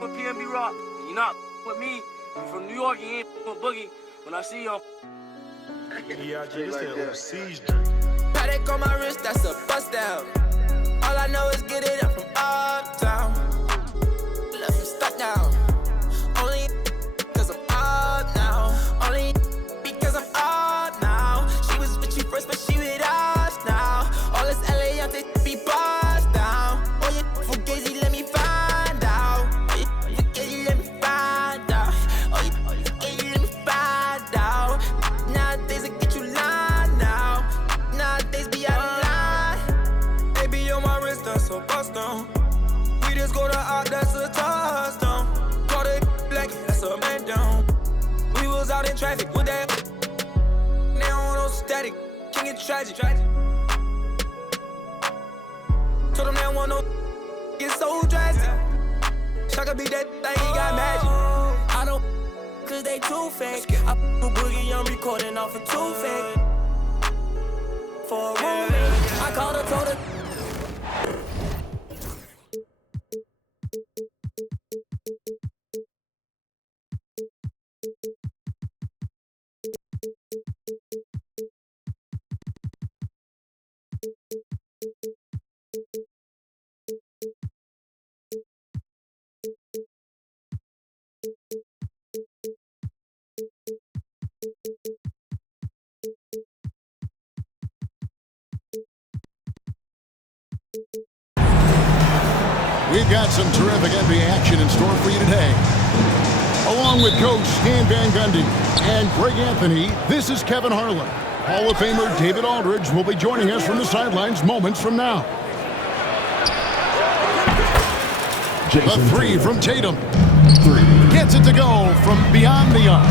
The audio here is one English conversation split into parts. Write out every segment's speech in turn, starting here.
with PNB Rock. You not with me. You from New York, you ain't with Boogie. When I see you, Yeah, this like that that. siege. Paddock on my wrist, that's a bust down. All I know is get it up from uptown. Left him stuck down. Only cause I'm up now. Only because I'm up now. She was with you first, but she with us now. All this LA out there be bust down. Oh, you fugazi, let me find out. Oh, you fugazi, let me find out. Oh, you fugazi, let me find out. Nowadays I get you lying now. Nowadays be out of line. Baby on my wrist, that's a bust down. We just go to out, that's a touchdown. Call it black, that's a man down. We was out in traffic with that. Now on no static, can get tragic. Told them they don't want no get so drastic. Shaka be that thing, got magic. I don't cause they too fake. I put Boogie on recording off a too fake. For a roommate, I called her, told her. We've got some terrific NBA action in store for you today. Along with Coach Stan Van Gundy and Greg Anthony, this is Kevin Harlan. Hall of Famer David Aldridge will be joining us from the sidelines moments from now. The three from Tatum. Gets it to go from beyond the arc.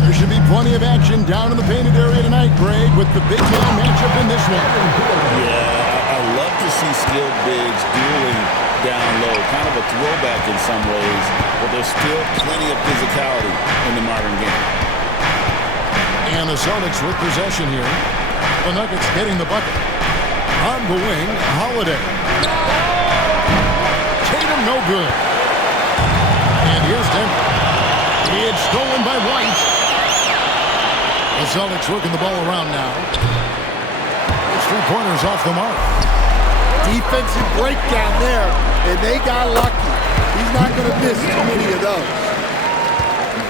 There should be plenty of action down in the painted area tonight, Greg, with the big man matchup in this one. Yeah, I love to see skilled bigs dueling down low. Kind of a throwback in some ways, but there's still plenty of physicality in the modern game. And the Celtics with possession here. The Nuggets getting the bucket. On the wing, Holiday. Tatum no good. And here's Denver. It's stolen by White. The Celtics working the ball around now. Those 3 pointers off the mark. Defensive breakdown there, and they got lucky. He's not going to miss too many of those.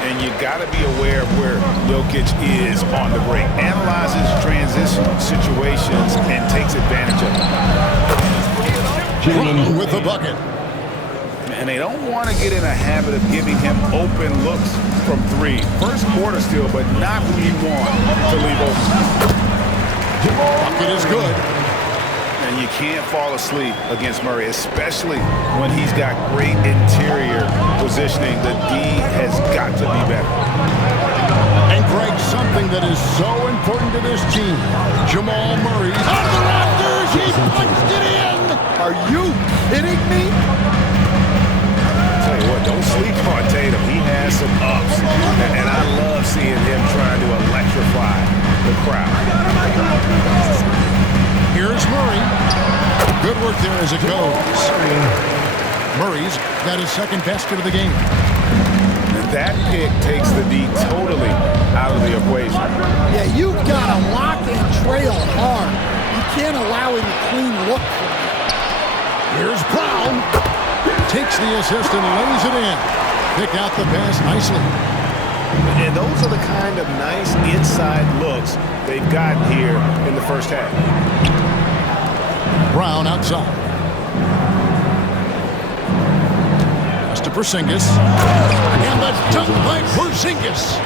And you got to be aware of where Jokic is on the break. Analyzes transition situations and takes advantage of them. Brown with the bucket. And they don't want to get in a habit of giving him open looks from 3. First quarter still, but not who you want to leave open. Bucket is good. And you can't fall asleep against Murray, especially when he's got great interior positioning. The D has got to be better. And Greg, something that is so important to this team. Jamal Murray out of the rafters. He punched it in. Are you kidding me? Tell you what, don't sleep on Tatum. He has some ups. And I love seeing him trying to electrify the crowd. Here's Murray. Good work there as it goes. Murray's got his second basket of the game. That pick takes the D totally out of the equation. Yeah, you've got to lock and trail hard. You can't allow him to clean look. Here's Brown. Takes the assist and lays it in. Pick out the pass nicely. And those are the kind of nice inside looks they've gotten here in the first half. Brown outside. Pass to Porzingis. And the dunk by Porzingis.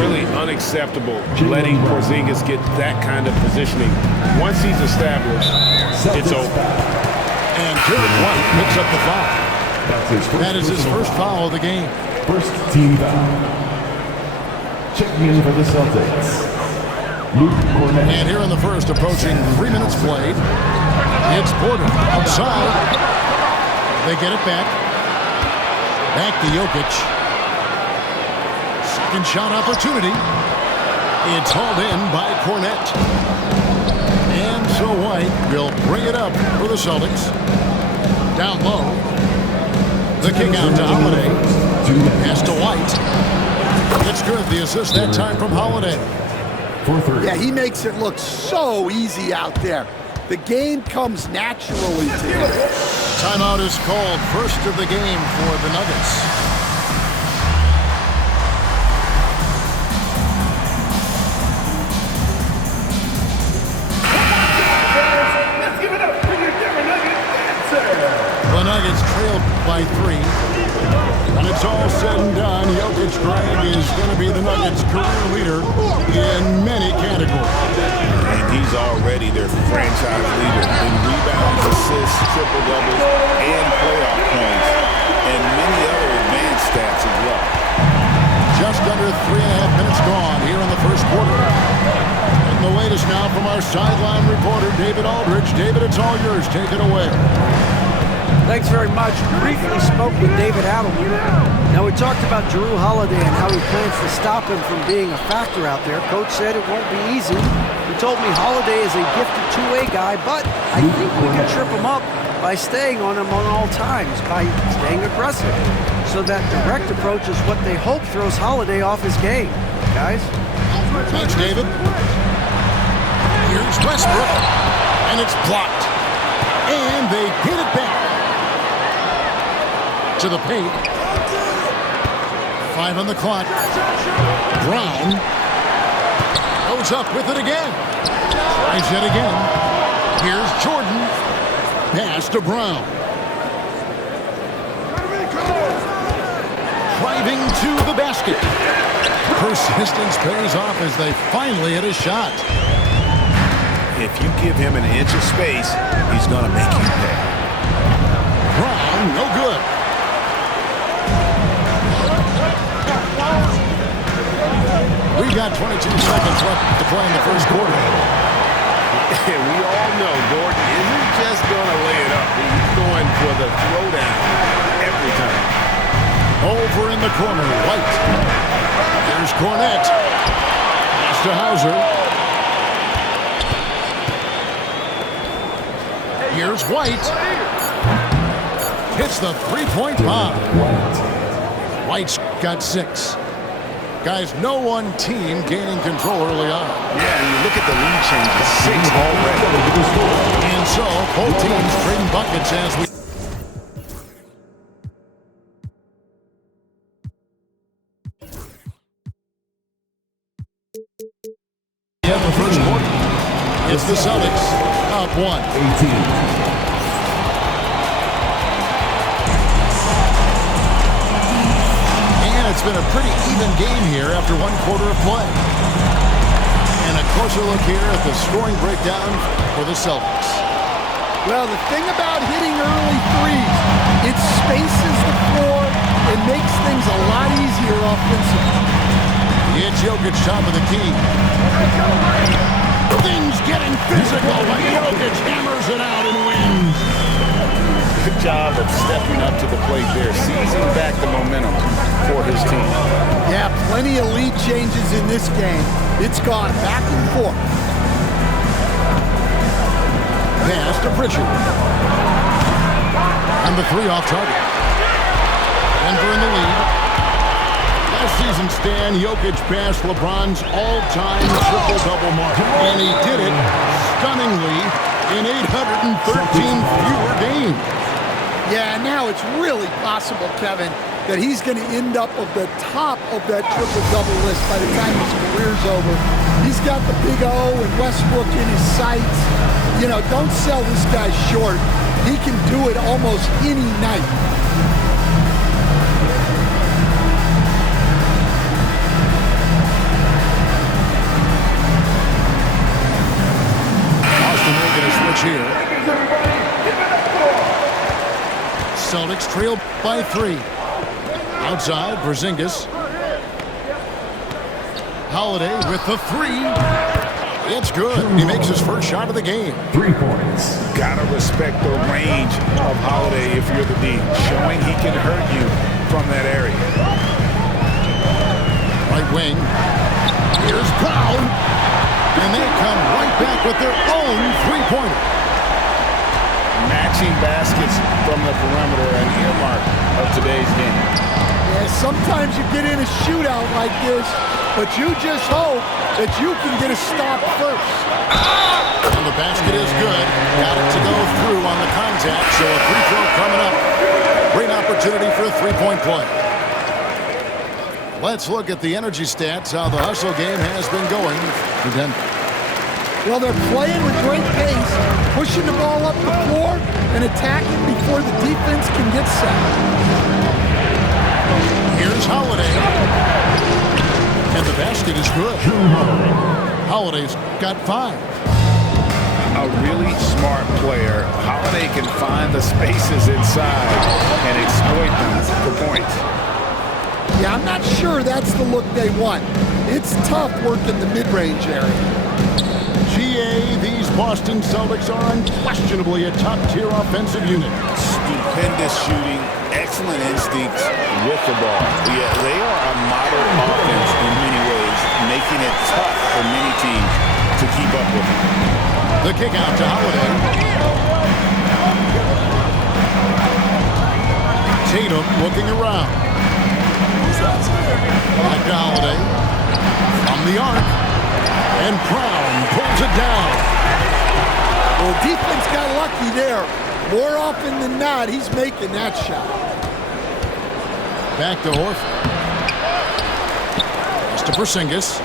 Really unacceptable letting Porzingis get that kind of positioning. Once he's established, it's over. And Derek White picks up the foul. That is his first foul of the game. First team foul. Checking in for the Celtics, Luke Kornet. And here in the first, approaching 3 minutes played, it's Porter outside. They get it back. Back to Jokic. Second shot opportunity. It's hauled in by Kornet. And so White will bring it up for the Celtics. Down low. The kick out to Holiday. Pass to White. It's good. The assist that time from Holiday. Yeah, he makes it look so easy out there. The game comes naturally to him. Timeout is called. First of the game for the Nuggets. The Nuggets trailed by 3. When it's all said and done, Jokic, Greg, is going to be the Nuggets' career leader in many categories. And he's already their franchise leader in rebounds, assists, triple-doubles, and playoff points, and many other advanced stats as well. Just under 3.5 minutes gone here in the first quarter. And the latest now from our sideline reporter, David Aldridge. David, it's all yours. Take it away. Thanks very much. Briefly spoke with David Adelman. Now, we talked about Jrue Holiday and how he plans to stop him from being a factor out there. Coach said it won't be easy. He told me Holiday is a gifted two-way guy, but I think we can trip him up by staying on him on all times, by staying aggressive. So that direct approach is what they hope throws Holiday off his game. Guys? Thanks, David. Here's Westbrook, and it's blocked. And they hit it back to the paint. 5 on the clock. Brown goes up with it again. Tries it again. Here's Jordan. Pass to Brown. Driving to the basket. Persistence pays off as they finally hit a shot. If you give him an inch of space, he's going to make you pay. Brown, no good. We got 22 seconds left to play in the first quarter. We all know Gordon isn't just going to lay it up. He's going for the throwdown every time. Over in the corner, White. Here's Cornette. Pass to Hauser. Here's White. Hits the three-point bomb. White's got 6. Guys, no one team gaining control early on. Yeah, and you look at the lead changes, 6 already. And so, both teams trading buckets as we... In the first quarter, it's the Celtics, up 1. 18. It's been a pretty even game here after 1 quarter of play. And a closer look here at the scoring breakdown for the Celtics. Well, the thing about hitting early threes, it spaces the floor and makes things a lot easier offensively. It's Jokic top of the key. Things getting physical, but Jokic hammers it out and wins. Good job of stepping up to the plate there, seizing back the momentum for his team. Yeah, plenty of lead changes in this game. It's gone back and forth. Pass to Pritchard. And the 3 off target. Denver in the lead. Last season, Stan, Jokic passed LeBron's all-time triple-double mark. And he did it stunningly in 813 fewer games. Yeah, now it's really possible, Kevin, that he's going to end up at the top of that triple-double list by the time his career's over. He's got the big O and Westbrook in his sights. You know, don't sell this guy short. He can do it almost any night. Austin making a switch here. Celtics trail by 3. Outside, Porzingis. Holiday with the 3. It's good. He makes his first shot of the game. 3 points. Gotta respect the range of Holiday if you're the D, showing he can hurt you from that area. Right wing. Here's Brown. And they come right back with their own 3-pointer. Matching baskets from the perimeter and earmark of today's game. Yeah, sometimes you get in a shootout like this, but you just hope that you can get a stop first. And the basket is good. Got it to go through on the contact, so a free throw coming up. Great opportunity for a three-point play. Let's look at the energy stats, how the hustle game has been going for Denver. Well, they're playing with great pace, pushing the ball up the floor and attacking before the defense can get set. Here's Holiday. And the basket is good. Holiday's got 5. A really smart player. Holiday can find the spaces inside and exploit them for points. Yeah, I'm not sure that's the look they want. It's tough working the mid-range area. GA, these Boston Celtics are unquestionably a top-tier offensive unit. Stupendous shooting, excellent instincts with the ball. Yeah, they are a model offense in many ways, making it tough for many teams to keep up with them. The kick out to Holiday. Tatum looking around. Back to Holiday. From the arc. And Brown pulls it down. Well, defense got lucky there. More often than not, he's making that shot. Back to Horford. Pass to Porzingis.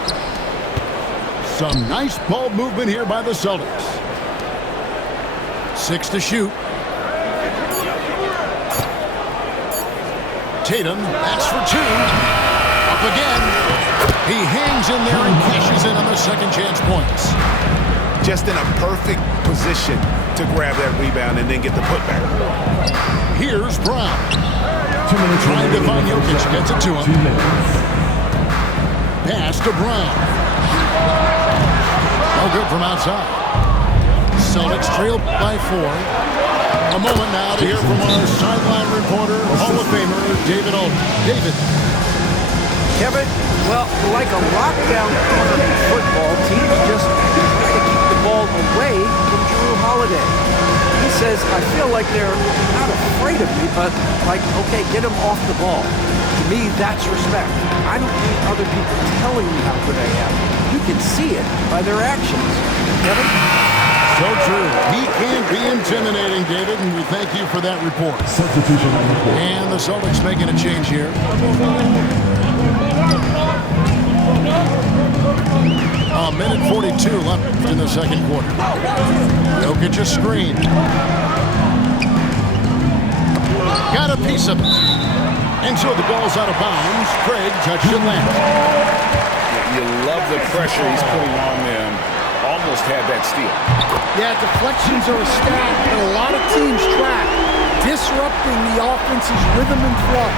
Some nice ball movement here by the Celtics. 6 to shoot. Tatum, that's for 2. Up again. He hangs in there and cashes in on the second chance points. Just in a perfect position to grab that rebound and then get the putback. Here's Brown. 2 minutes Trying to find remaining. Jokic, gets it to him. 2 minutes. Pass to Brown. No good from outside. Celtics trail by 4. A moment now to hear from our sideline reporter, Hall of Famer, David Aldridge. David. Kevin, well, like a lockdown corner in football, teams just try to keep the ball away from Jrue Holiday. He says, I feel like they're not afraid of me, but like, okay, get him off the ball. To me, that's respect. I don't need other people telling me how good I am. You can see it by their actions. Kevin? So true. He can be intimidating, David, and we thank you for that report. Substitution on the court. And the Celtics making a change here. A minute 42 left in the second quarter. Jokic a screen. Got a piece of it. And so the ball's out of bounds. Craig touched it last. You love the pressure he's putting on them. Almost had that steal. Yeah, deflections are a stat that a lot of teams track, disrupting the offense's rhythm and flow.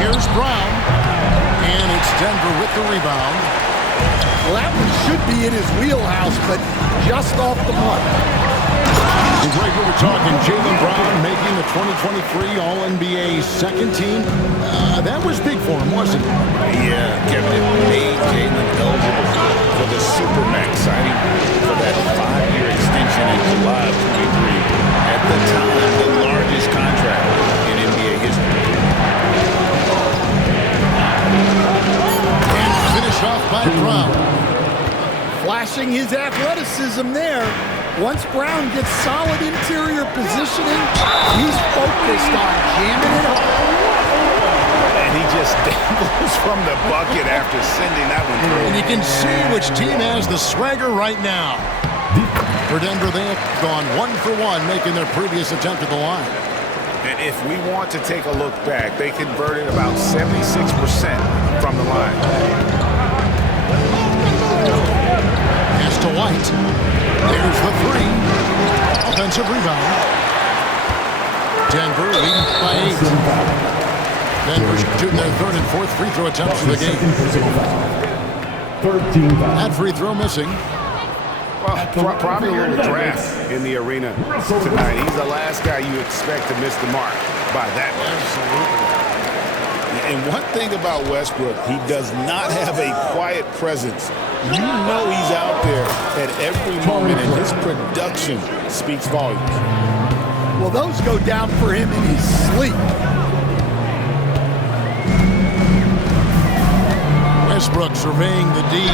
Here's Brown. And it's Denver with the rebound. Well, that one should be in his wheelhouse, but just off the mark. And Greg, we were talking Jaylen Brown making the 2023 All-NBA second team. That was big for him, wasn't it? Yeah, Kevin, it made Jaylen eligible for the Supermax signing for that 5-year extension in July of 23. At the time, the largest contract in NBA history. And finished off by Brown. Flashing his athleticism there. Once Brown gets solid interior positioning, he's focused on jamming it home. And he just dangles from the bucket after sending that one through. And you can see which team has the swagger right now. For Denver, they have gone 1 for 1, making their previous attempt at the line. And if we want to take a look back, they converted about 76% from the line. Pass to White. There's the 3. Offensive rebound. Denver leading by 8. Denver shooting their 3rd and 4th free throw attempts of the game. That free throw missing. Well, probably a little draft in the arena tonight. He's the last guy you expect to miss the mark by that much. Absolutely. And one thing about Westbrook, he does not have a quiet presence. You know he's out there at every moment, and his production speaks volumes. Well, those go down for him in his sleep. Westbrook surveying the D.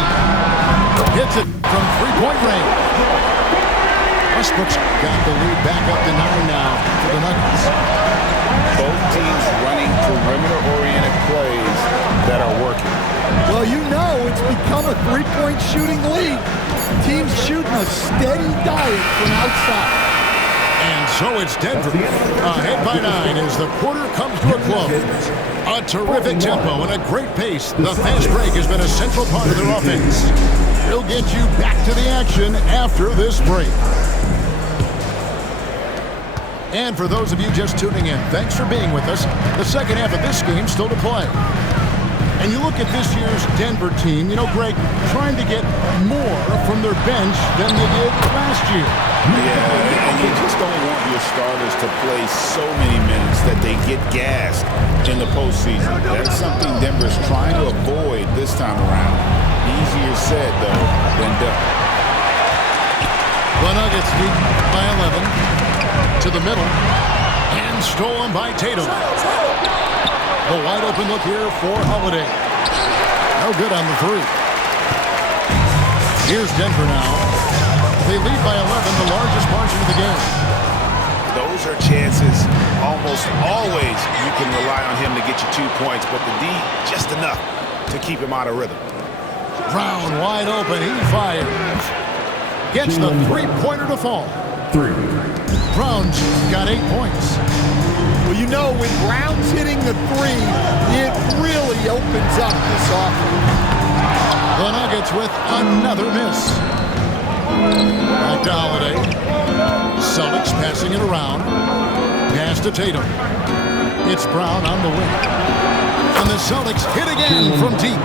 Hits it from three-point range. Westbrook's got the lead back up to 9 now for the Nuggets. Both teams running perimeter-oriented plays that are working. Well, you know it's become a three-point shooting league. Teams shooting a steady diet from outside. And so it's Denver ahead by 9 as the quarter comes to a close. A terrific tempo and a great pace. The fast break has been a central part of their offense. We'll get you back to the action after this break. And for those of you just tuning in, thanks for being with us. The second half of this game still to play. And you look at this year's Denver team, you know, Greg, trying to get more from their bench than they did last year. Yeah, and you just don't want your starters to play so many minutes that they get gassed in the postseason. That's something Denver's trying to avoid this time around. Easier said, though, than done. The Nuggets lead by 11 to the middle and stolen by Tatum. The wide open look here for Holiday. No good on the three. Here's Denver now. They lead by 11, the largest margin of the game. Those are chances almost always you can rely on him to get you 2 points, but the D just enough to keep him out of rhythm. Brown wide open, he fires. Gets the three-pointer to fall. 3. Brown's got 8 points. Well, you know, when Brown's hitting the three, it really opens up this offense. The Nuggets with another miss. Back to Holiday. Celtics passing it around. Pass to Tatum. It's Brown on the wing. And the Celtics hit again from deep.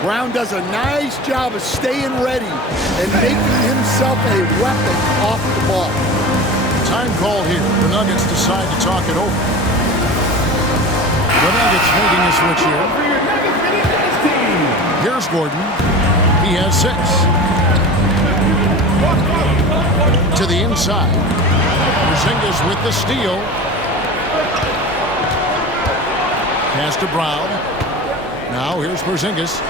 Brown does a nice job of staying ready and making himself a weapon off the ball. Time call here. The Nuggets decide to talk it over. The Nuggets making a switch here. Here's Gordon. He has 6. To the inside. Porzingis with the steal. Pass to Brown. Now here's Porzingis.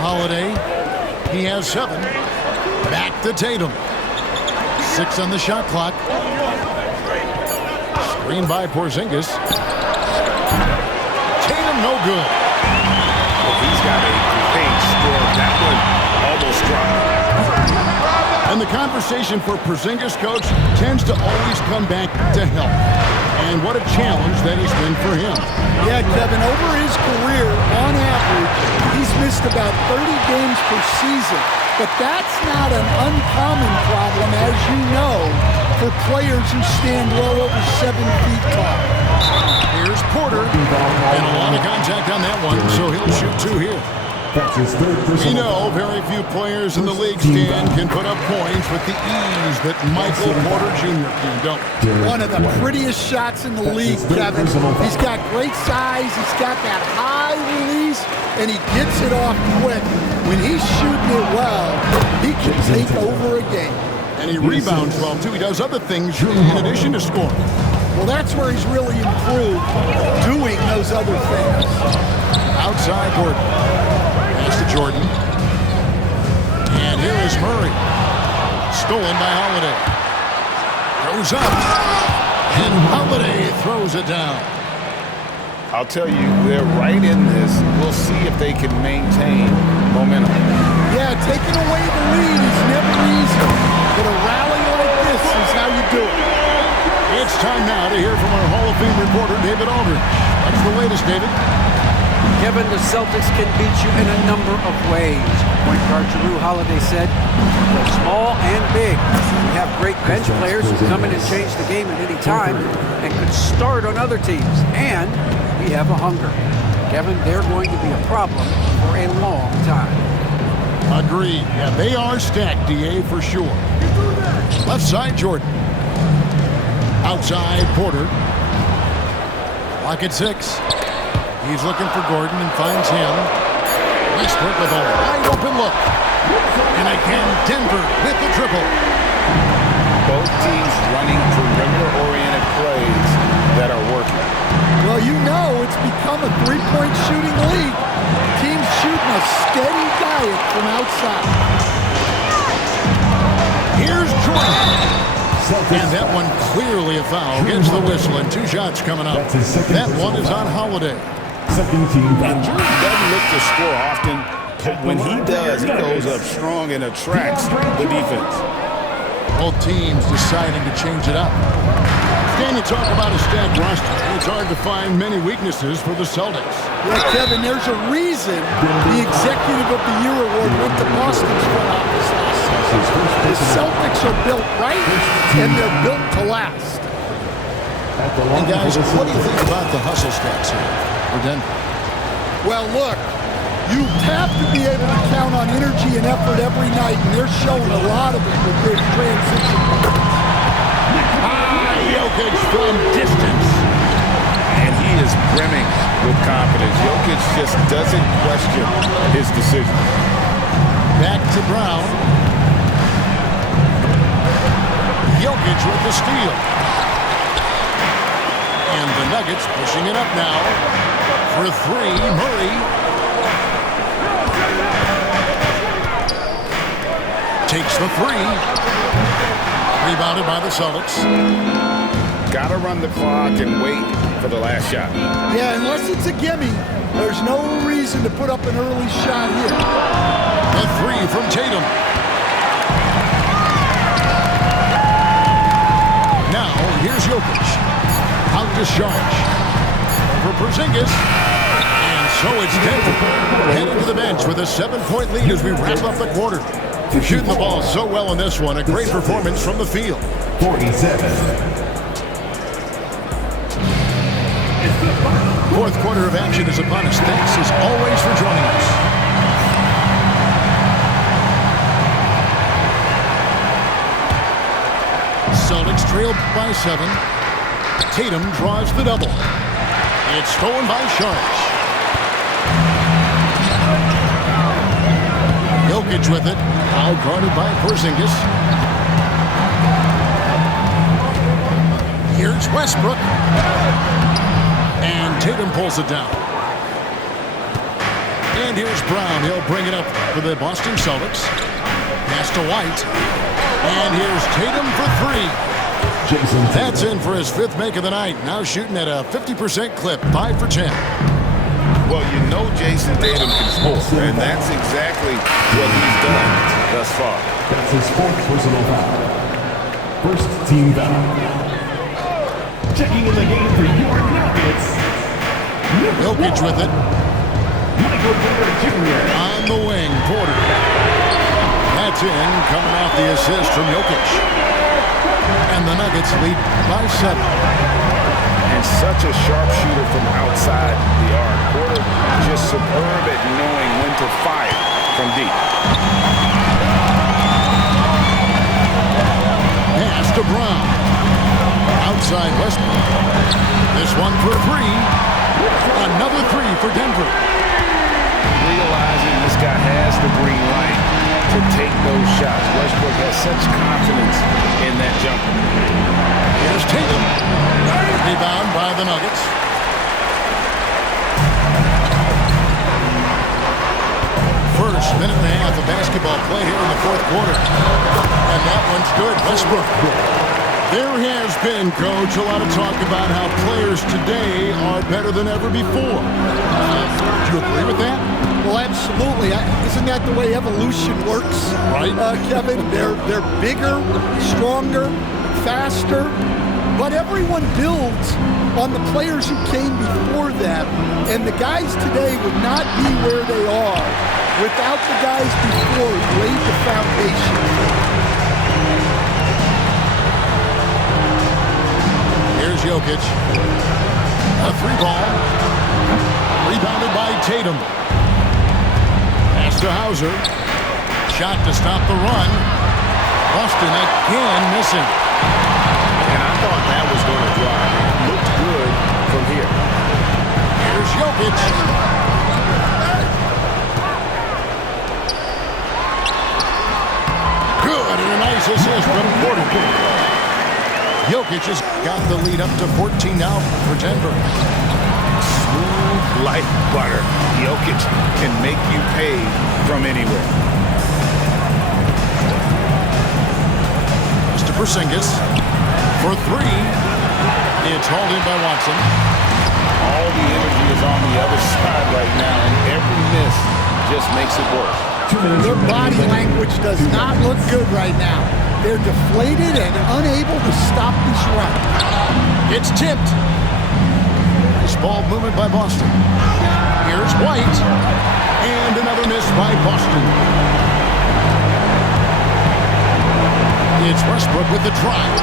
Holiday. He has 7. Back to Tatum. 6 on the shot clock. Screen by Porzingis. Tatum no good. Well, he's got a great score. That one almost dropped. And the conversation for Porzingis, coach, tends to always come back to health. And what a challenge that has been for him. Yeah, Kevin, over his career, on average, he's missed about 30 games per season. But that's not an uncommon problem, as you know, for players who stand well over 7 feet tall. Here's Porter. And a lot of contact on that one, so he'll shoot 2 here. That's his third We personal. know very few players in the league, Stan, can put up points with the ease that Michael Porter Jr. can, don't. One of the prettiest shots in the league, Kevin. He's got great size, he's got that high release, and he gets it off quick. When he's shooting it well, he can take over a game. And he rebounds well, too. He does other things in addition to scoring. Well, that's where he's really improved, doing those other things. Outside Gordon. Pass to Jordan. And here is Murray. Stolen by Holiday. Throws up. And Holiday throws it down. I'll tell you, they're right in this. We'll see if they can maintain momentum. Yeah, taking away the lead is never easy, but a rally like this is how you do it. It's time now to hear from our Hall of Fame reporter, David Aldridge. What's the latest, David? Kevin, the Celtics can beat you in a number of ways. Point guard Jrue Holiday said, small and big. We have great bench players who come in and change the game at any time and could start on other teams. And we have a hunger. Kevin, they're going to be a problem for a long time. Agreed. Yeah, they are stacked, DA, for sure. Left side, Jordan. Outside, Porter. Lock at 6. He's looking for Gordon and finds him. Westbrook with a wide open look. And again, Denver with the triple. Both teams running perimeter-oriented plays that are working. Well, you know it's become a three-point shooting league. Teams shooting a steady diet from outside. Here's Jordan. And that one clearly a foul. Gets the whistle and 2 shots coming up. That one is on Holiday. Second team foul. And Jordan doesn't look to score often, but when he does, he goes up strong and attracts the defense. Both teams deciding to change it up. Can you talk about a stacked roster? It's hard to find many weaknesses for the Celtics. Yeah, Kevin, there's a reason the Executive of the Year award went to Boston's front office last season. The Celtics are built right, and they're built to last. And guys, what do you think about the hustle stats here for Denver? Well, look, you have to be able to count on energy and effort every night, and they're showing a lot of it with their transition. Jokic from distance. And he is brimming with confidence. Jokic just doesn't question his decision. Back to Brown. Jokic with the steal. And the Nuggets pushing it up now. For 3, Murray. Takes the 3. Rebounded by the Celtics. Got to run the clock and wait for the last shot. Yeah, unless it's a gimme, there's no reason to put up an early shot here. A 3 from Tatum. Now, here's Jokic. Out to Sharge. For Porzingis. And so it's Denver. Heading to the bench with a 7-point lead as we wrap up the quarter. Shooting the ball so well in this one. A great performance from the field. 47. Fourth quarter of action is upon us. Thanks as always for joining us. Celtics trail by 7. Tatum draws the double. It's stolen by Sharge. Jokic with it. Out guarded by Porzingis. Here's Westbrook. And Tatum pulls it down. And here's Brown. He'll bring it up for the Boston Celtics. Pass to White. And here's Tatum for 3. That's in for his 5th make of the night. Now shooting at a 50% clip. 5 for 10. Well, you know Jason Tatum can score, and that's exactly what he's done thus far. That's his 4th personal foul. First team foul. Checking in the game for your Nuggets. Jokic with it. Michael Porter Jr. On the wing, Porter. That's in, coming off the assist from Jokic. And the Nuggets lead by 7. And such a sharpshooter from outside the arc. Porter just superb at knowing when to fire from deep. Pass to Brown. Outside Westbrook. This one for 3. Another 3 for Denver. Realizing this guy has the green light to take those shots. Westbrook has such confidence in that jumper. Here's Tatum. Rebound by the Nuggets. First minute and a half of basketball play here in the 4th quarter. And that one's good. Westbrook. There has been, Coach, a lot of talk about how players today are better than ever before. Do you agree with that? Well, absolutely. Isn't that the way evolution works? Right. Kevin, they're bigger, stronger, faster, but everyone builds on the players who came before them, and the guys today would not be where they are without the guys before who laid the foundation. Here's Jokic. A 3-ball. Rebounded by Tatum. Pass to Hauser. Shot to stop the run. Boston again missing. And I thought that was going to drive. It looked good from here. Here's Jokic. Good, and a nice assist from Porter. Jokic has got the lead up to 14 now for Denver. Smooth like butter. Jokic can make you pay from anywhere. Mr. Porzingis for three. It's hauled in by Watson. All the energy is on the other side right now, and every miss just makes it worse. Their body language does not look good right now. They're deflated and unable to stop this run. It's tipped. Nice ball movement by Boston. Here's White. And another miss by Boston. It's Westbrook with the drive.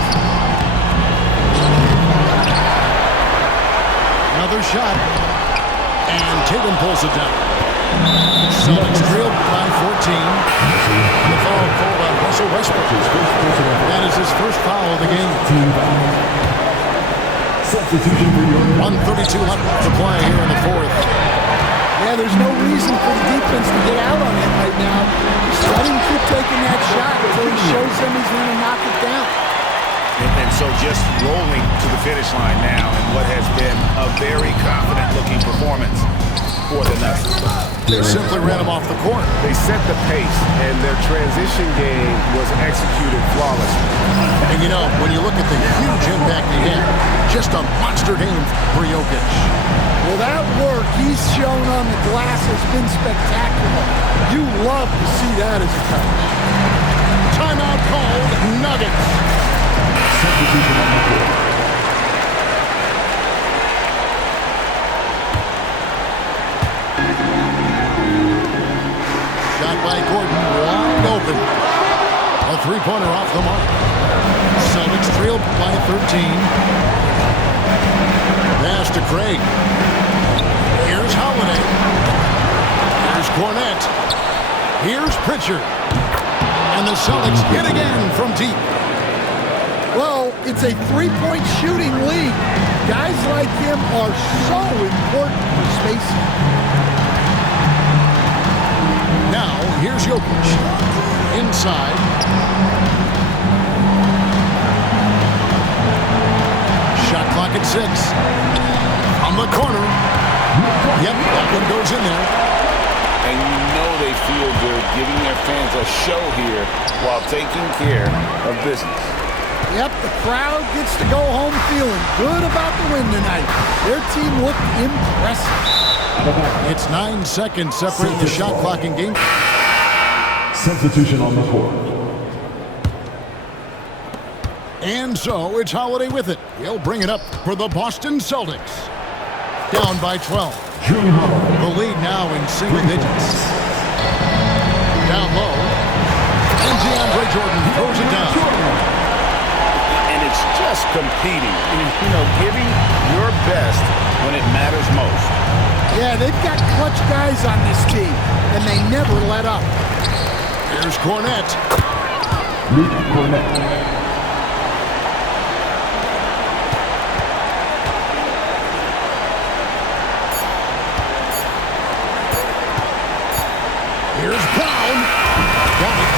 Another shot. And Tatum pulls it down. Celtics trailed by 14. The foul called on Russell Westbrook. That is his first foul of the game. Substitution for your 1:32 left to play here in the fourth. Yeah, there's no reason for the defense to get out on him right now. Just let him keep taking that shot until he shows them he's going to knock it down. And so just rolling to the finish line now in what has been a very confident-looking performance for the Nuggets. They simply ran him off the court. They set the pace, and their transition game was executed flawlessly. And you know, when you look at the huge impact he had, just a monster game for Jokic. Well, that work he's shown on the glass has been spectacular. You love to see that as a coach. Timeout called, Nuggets. substitution on the court. Shot by Gordon, wide open. A three-pointer off the mark. Celtics trailed by 13. Pass to Craig. Here's Holiday. Here's Cornette. Here's Pritchard. And the Celtics hit again from deep. Well, it's a three-point shooting lead. Guys like him are so important for spacing. Now, here's Jokic. Inside. Shot clock at 6. On the corner. Yep, that one goes in there. And you know they feel good giving their fans a show here while taking care of business. Yep, the crowd gets to go home feeling good about the win tonight. Their team looked impressive. It's 9 seconds separating the shot clock and game. Substitution on the court. And so it's Holiday with it. He'll bring it up for the Boston Celtics. Down by 12. Drew Holiday. The lead now in single digits. Down low. And DeAndre Jordan throws it down. And it's just competing. You know, giving your best when it matters most. Yeah, they've got clutch guys on this team, and they never let up. Here's Cornette. Luke Cornette. Here's Brown. Got it.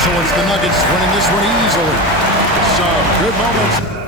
So it's the Nuggets winning this one easily. Some good moments.